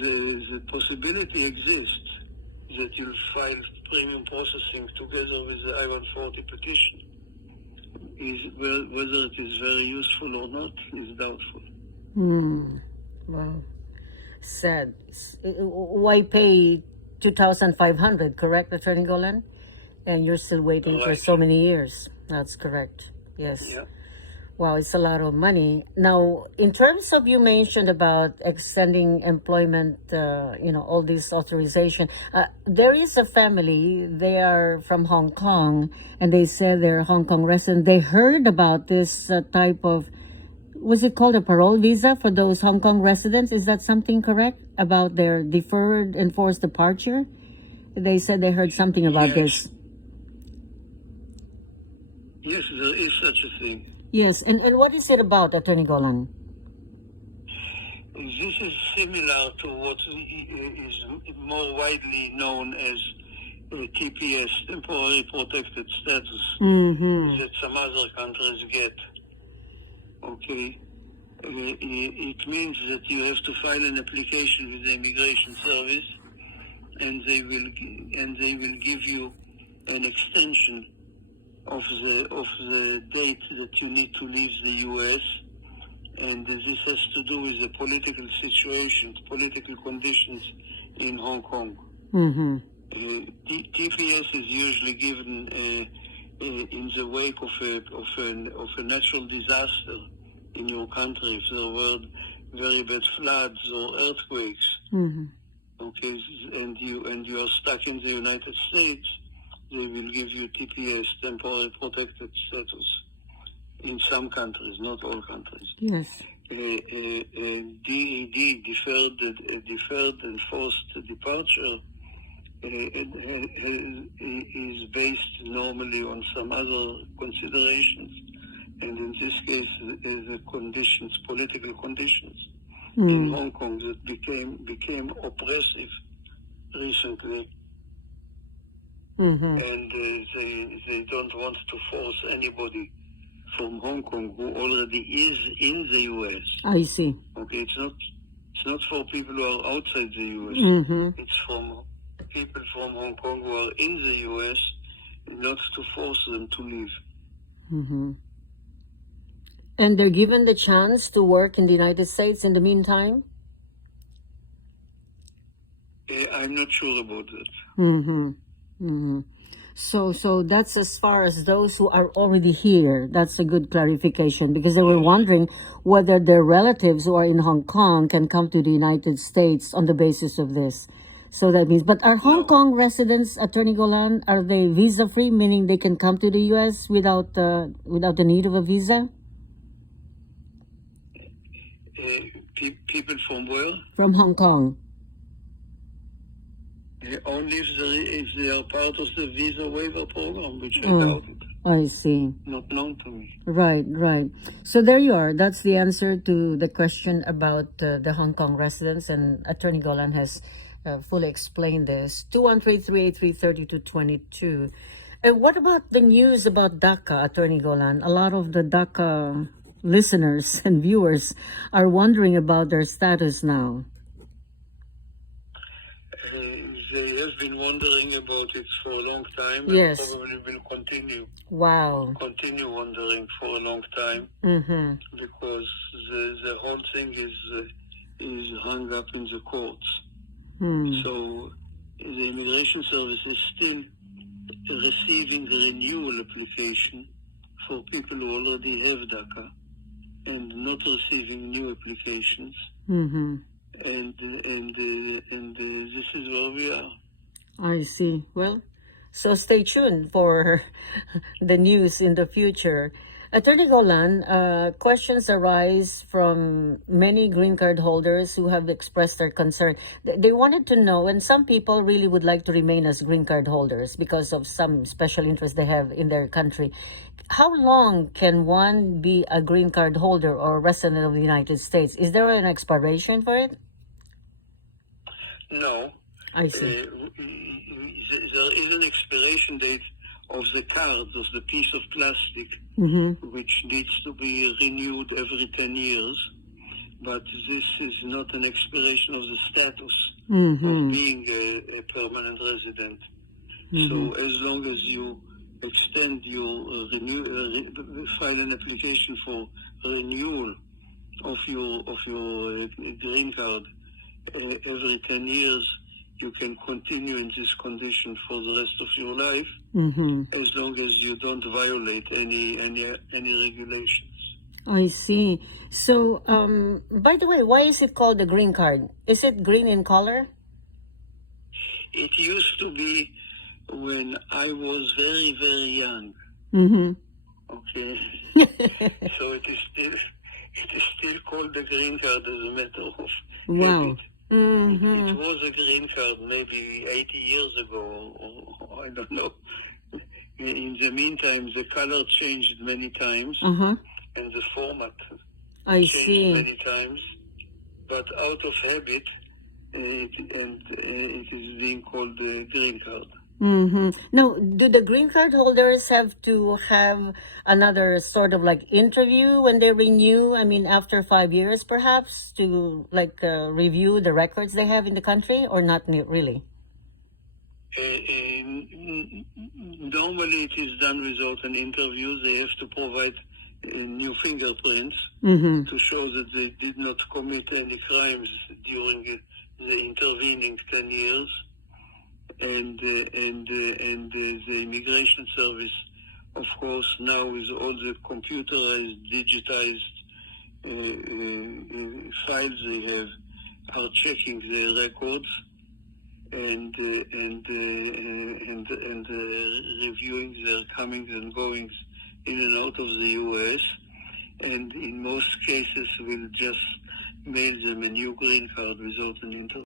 the possibility exists that you'll file premium processing together with the I-140 petition. Whether it is very useful or not is doubtful. Wow. Sad. Why pay 2,500? Correct, Attorney Golan? And you're still waiting for so many years. That's correct. Yes. Yeah. Wow, it's a lot of money. Now, in terms of, you mentioned about extending employment, all this authorization. There is a family, they are from Hong Kong, and they say they're Hong Kong resident. They heard about this type of, was it called a parole visa for those Hong Kong residents? Is that something correct about their deferred enforced departure? They said they heard something about this. Yes, there is such a thing. Yes, and what is it about, Attorney Golan? This is similar to what is more widely known as TPS, Temporary Protected Status, that some other countries get. Okay, it means that you have to file an application with the Immigration Service, and they will give you an extension of the date that you need to leave the U.S., and this has to do with the political situation, political conditions in Hong Kong. TPS is usually given in the wake of a natural disaster in your country. If there were very bad floods or earthquakes, okay, and you are stuck in the United States, they will give you TPS, Temporary Protected Status, in some countries, not all countries. Yes. DED, Deferred Enforced Departure, is based normally on some other considerations, and in this case, the conditions, political conditions in Hong Kong that became oppressive recently. And they don't want to force anybody from Hong Kong who already is in the U.S. I see. Okay, it's not for people who are outside the U.S. It's from people from Hong Kong who are in the U.S. not to force them to leave. And they're given the chance to work in the United States in the meantime? I'm not sure about that. So that's as far as those who are already here. That's a good clarification, because they were wondering whether their relatives who are in Hong Kong can come to the United States on the basis of this. So that means, but are Hong Kong residents, Attorney Golan, are they visa free, meaning they can come to the U.S. without the need of a visa? People from where? From Hong Kong. Only if they are part of the visa waiver program, which I doubt it. I see. Not known to me. Right. So there you are. That's the answer to the question about the Hong Kong residents, and Attorney Golan has fully explained this. 213-383-3222. And what about the news about DACA, Attorney Golan? A lot of the DACA listeners and viewers are wondering about their status now. They have been wondering about it for a long time, yes, and probably will continue. Wow. Continue wondering for a long time, because the whole thing is hung up in the courts. So the Immigration Service is still receiving renewal application for people who already have DACA, and not receiving new applications. And this is where we are. I see. Well, so stay tuned for the news in the future. Attorney Golan, questions arise from many green card holders who have expressed their concern. They wanted to know, and some people really would like to remain as green card holders because of some special interest they have in their country. How long can one be a green card holder or a resident of the United States? Is there an expiration for it? No. I see. There is an expiration date of the card, of the piece of plastic, which needs to be renewed every 10 years. but this is not an expiration of the status Mm-hmm. of being a permanent resident. So as long as you extend your file an application for renewal of your green card every 10 years, you can continue in this condition for the rest of your life, as long as you don't violate any regulations. I see. So, by the way, why is it called the green card? Is it green in color? It used to be when I was very, very young. Okay. So it is still called the green card as a matter of Wow. habit. It was a green card maybe 80 years ago, or I don't know. In the meantime, the color changed many times, and the format changed many times. But out of habit, it is being called the green card. Now, do the green card holders have to have another sort of like interview when they renew? I mean, after 5 years, perhaps, to like review the records they have in the country, or not really? Normally, it is done without an interview. They have to provide new fingerprints to show that they did not commit any crimes during the intervening 10 years. And the Immigration Service, of course, now with all the computerized, digitized files they have, are checking their records and reviewing their comings and goings in and out of the U.S. And in most cases, will just mail them a new green card without an interview.